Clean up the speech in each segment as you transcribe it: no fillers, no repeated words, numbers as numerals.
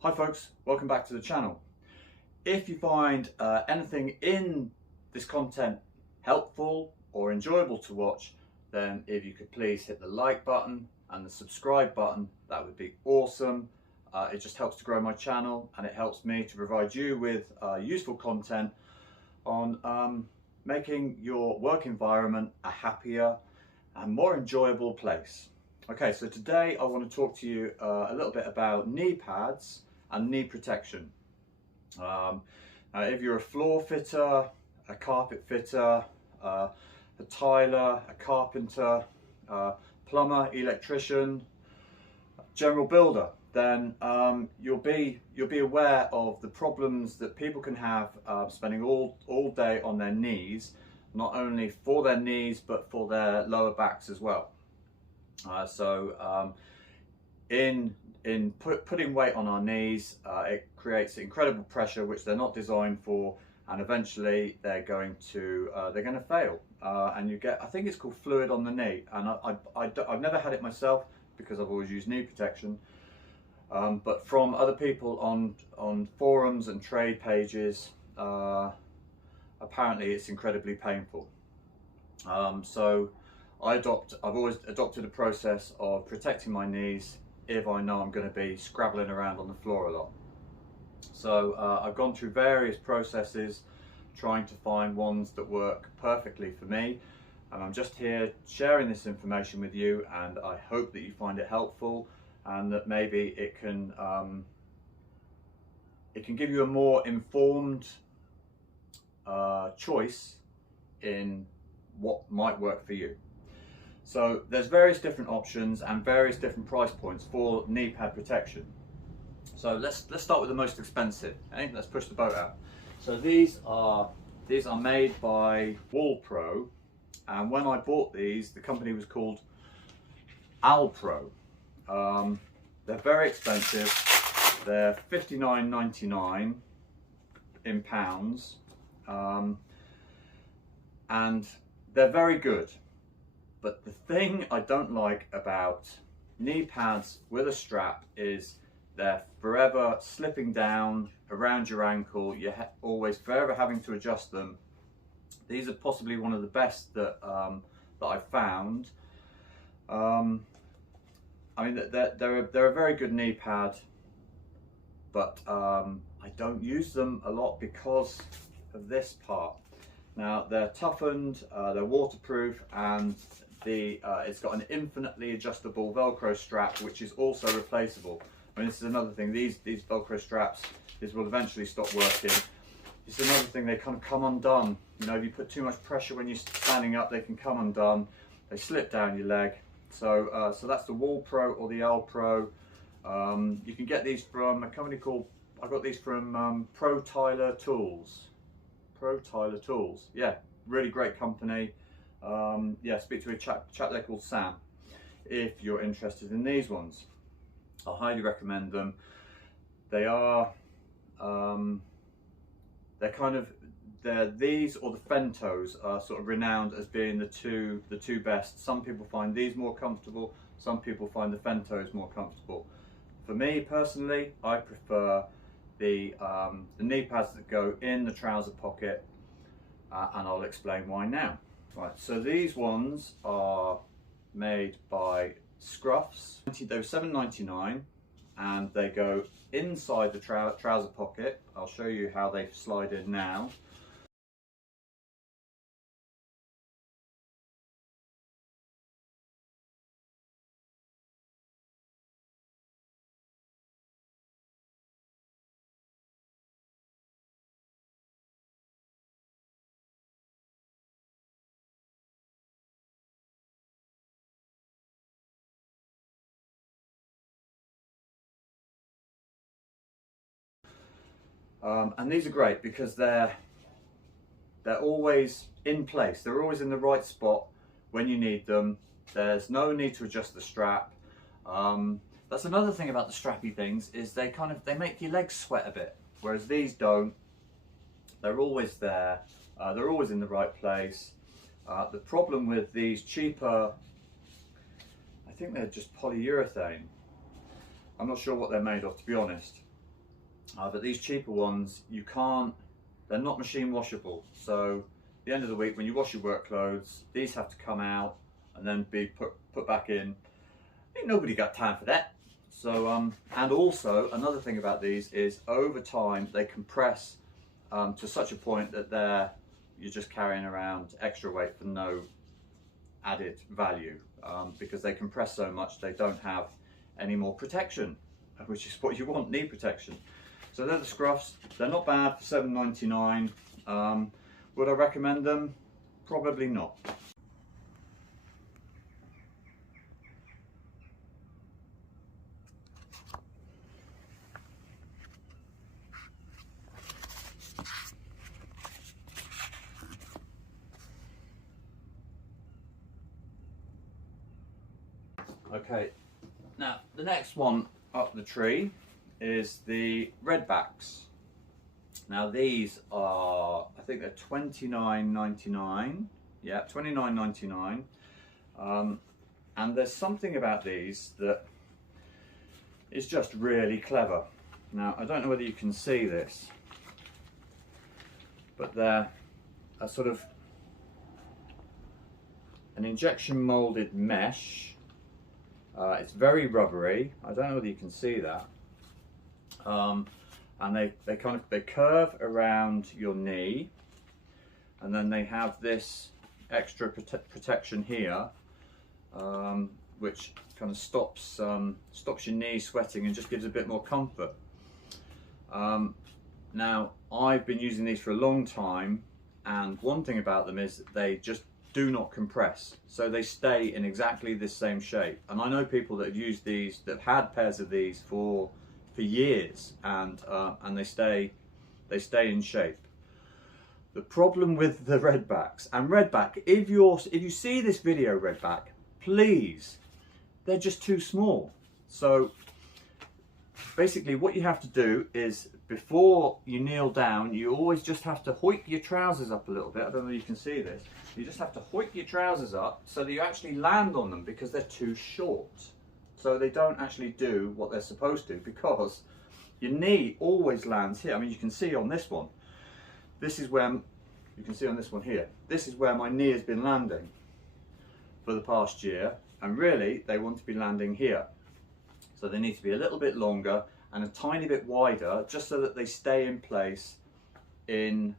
Hi folks, welcome back to the channel. If you find anything in this content helpful or enjoyable to watch, then if you could please hit the like button and the subscribe button, that would be awesome. It just helps to grow my channel and it helps me to provide you with useful content on making your work environment a happier and more enjoyable place. Okay, so today I want to talk to you a little bit about knee pads and knee protection. If you're a floor fitter, a carpet fitter, a tiler, a carpenter, plumber, electrician, general builder, then you'll be aware of the problems that people can have spending all day on their knees, not only for their knees but for their lower backs as well. In putting weight on our knees, it creates incredible pressure which they're not designed for, and eventually they're going to fail. And you get, I think it's called fluid on the knee, and I've never had it myself because I've always used knee protection. But from other people on forums and trade pages, apparently it's incredibly painful. So I've always adopted a process of protecting my knees if I know I'm going to be scrabbling around on the floor a lot. So I've gone through various processes trying to find ones that work perfectly for me, and I'm just here sharing this information with you, and I hope that you find it helpful and that maybe it can give you a more informed choice in what might work for you. So there's various different options and various different price points for knee pad protection. So let's start with the most expensive. Okay? Let's push the boat out. So these are made by Alpros, and when I bought these, the company was called Alpros. They're very expensive. They're $59.99 in pounds, and they're very good. But the thing I don't like about knee pads with a strap is they're forever slipping down around your ankle. You're always forever having to adjust them. These are possibly one of the best that I've found. I mean, they're a very good knee pad, but I don't use them a lot because of this part. Now they're toughened, they're waterproof, and it's got an infinitely adjustable Velcro strap, which is also replaceable. I mean, this is another thing. These Velcro straps, these will eventually stop working. It's another thing, they kind of come undone. You know, if you put too much pressure when you're standing up, they can come undone. They slip down your leg. So that's the Walpro or the Alpro. You can get these from a company called, I got these from Pro Tyler Tools. Pro Tyler Tools, yeah, really great company. Yeah, speak to a chap there called Sam if you're interested in these ones. I highly recommend them. They are these or the Fentos are sort of renowned as being the two best. Some people find these more comfortable, some people find the Fentos more comfortable. For me personally, I prefer the knee pads that go in the trouser pocket, and I'll explain why now. Right, so these ones are made by Scruffs. They were $7.99 and they go inside the trouser pocket. I'll show you how they slide in now. And these are great because they're always in place. They're always in the right spot when you need them. There's no need to adjust the strap. That's another thing about the strappy things, is they make your legs sweat a bit, whereas these don't. They're always there. They're always in the right place. The problem with these cheaper, I think they're just polyurethane. I'm not sure what they're made of, to be honest. But these cheaper ones, you can't, they're not machine washable. So at the end of the week, when you wash your work clothes, these have to come out and then be put back in. Ain't nobody got time for that. So, and also another thing about these is over time, they compress to such a point that you're just carrying around extra weight for no added value, because they compress so much they don't have any more protection, which is what you want, knee protection. So they're the Scruffs. They're not bad for $7.99. Would I recommend them? Probably not. Okay, now the next one up the tree is the Redbacks. Now these are, I think they're $29.99. Yeah, $29.99. And there's something about these that is just really clever. Now I don't know whether you can see this, but they're a sort of an injection molded mesh. It's very rubbery. I don't know whether you can see that. And they curve around your knee, and then they have this extra protection here, which kind of stops your knee sweating and just gives a bit more comfort. Now I've been using these for a long time, and one thing about them is that they just do not compress, so they stay in exactly the same shape. And I know people that have used these, that have had pairs of these for years, and they stay in shape. The problem with the Redbacks, and Redback, if you see this video, Redback, please, they're just too small. So basically what you have to do is, before you kneel down, you always just have to hoik your trousers up a little bit. I don't know if you can see this. You just have to hoik your trousers up so that you actually land on them, because they're too short. So they don't actually do what they're supposed to, because your knee always lands here. I mean, you can see on this one, this is where, you can see on this one here, this is where my knee has been landing for the past year, and really they want to be landing here. So they need to be a little bit longer and a tiny bit wider, just so that they stay in place in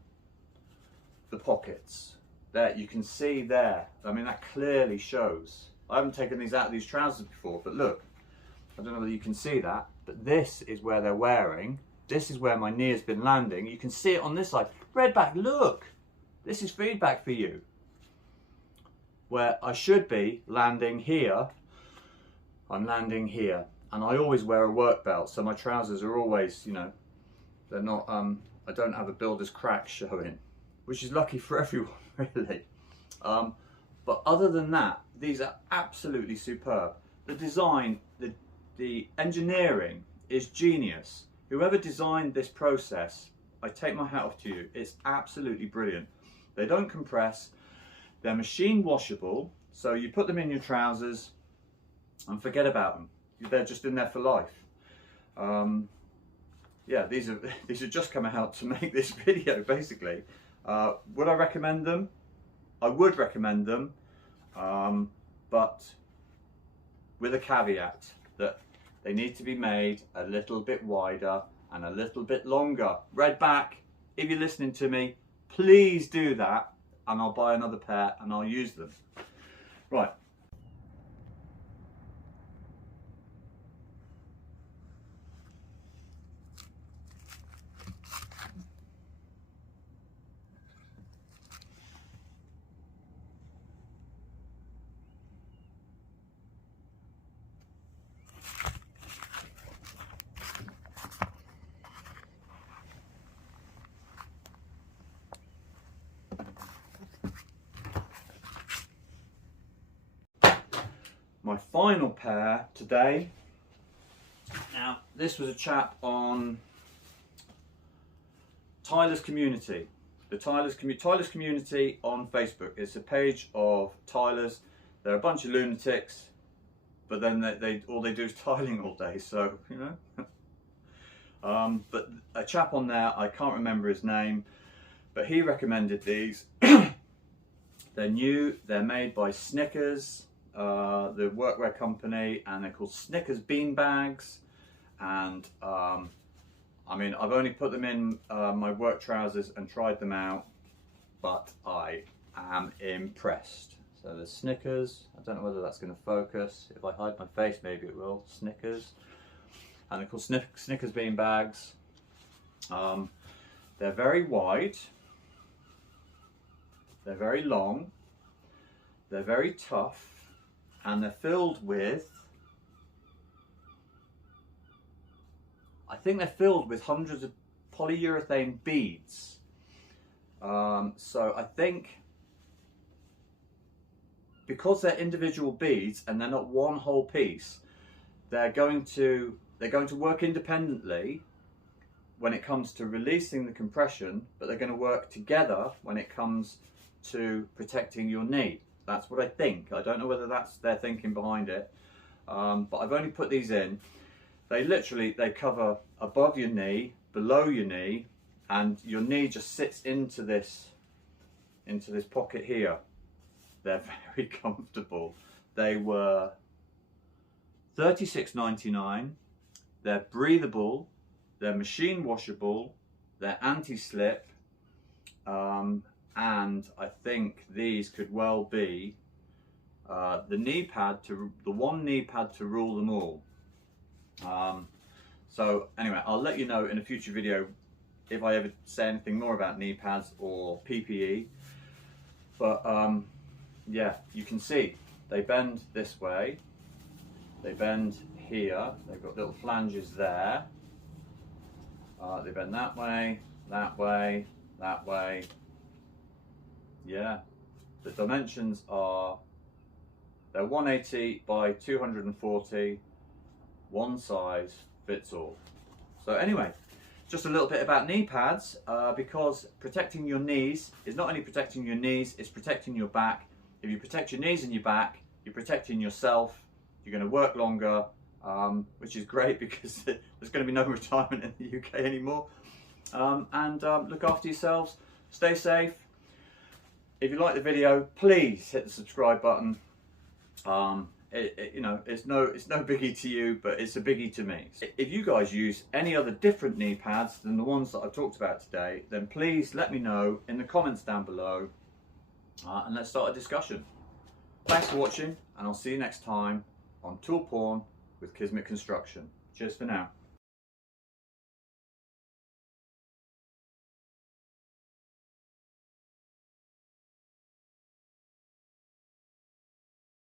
the pockets. There, you can see there, I mean, that clearly shows. I haven't taken these out of these trousers before, but look, I don't know whether you can see that, but this is where they're wearing. This is where my knee has been landing. You can see it on this side. Redback, look, this is feedback for you. Where I should be landing here, I'm landing here. And I always wear a work belt, so my trousers are always, you know, they're not, I don't have a builder's crack showing, which is lucky for everyone, really. But other than that, these are absolutely superb. The design, the engineering is genius. Whoever designed this process, I take my hat off to you. It's absolutely brilliant. They don't compress. They're machine washable, so you put them in your trousers and forget about them. They're just in there for life. Yeah, these have just come out to make this video, basically. Would I recommend them? I would recommend them, but with a caveat that they need to be made a little bit wider and a little bit longer. Redback, if you're listening to me, please do that, and I'll buy another pair and I'll use them. Right. My final pair today. Now, this was a chap on Tyler's Community. The Tyler's Community on Facebook. It's a page of Tylers. They're a bunch of lunatics, but then all they do is tiling all day. So, you know, But a chap on there, I can't remember his name, but he recommended these. They're new, they're made by Snickers, the workwear company, and they're called Snickers bean bags. And I mean, I've only put them in my work trousers and tried them out, but I am impressed. So the Snickers, I don't know whether that's going to focus. If I hide my face, maybe it will. Snickers. And they're called Snickers bean bags. They're very wide. They're very long. They're very tough. And they're filled with, I think they're filled with hundreds of polyurethane beads. So I think because they're individual beads and they're not one whole piece, they're going to work independently when it comes to releasing the compression, but they're going to work together when it comes to protecting your knee. That's what I think. I don't know whether that's their thinking behind it, but I've only put these in. They cover above your knee, below your knee, and your knee just sits into this pocket here. They're very comfortable. They were $36.99. They're breathable, they're machine washable, they're anti-slip, and I think these could well be the one knee pad to rule them all. So anyway, I'll let you know in a future video if I ever say anything more about knee pads or PPE. But yeah, you can see they bend this way, they bend here, they've got little flanges there, they bend that way, that way, that way. Yeah, the dimensions are, they're 180 by 240, one size fits all. So anyway, just a little bit about knee pads, because protecting your knees is not only protecting your knees, it's protecting your back. If you protect your knees and your back, you're protecting yourself, you're going to work longer, which is great because there's going to be no retirement in the UK anymore. And look after yourselves, stay safe. If you like the video, please hit the subscribe button. You know, it's no biggie to you, but it's a biggie to me. If you guys use any other different knee pads than the ones that I've talked about today, then please let me know in the comments down below, and let's start a discussion. Thanks for watching, and I'll see you next time on Tool Porn with Kismet Construction. Cheers for now.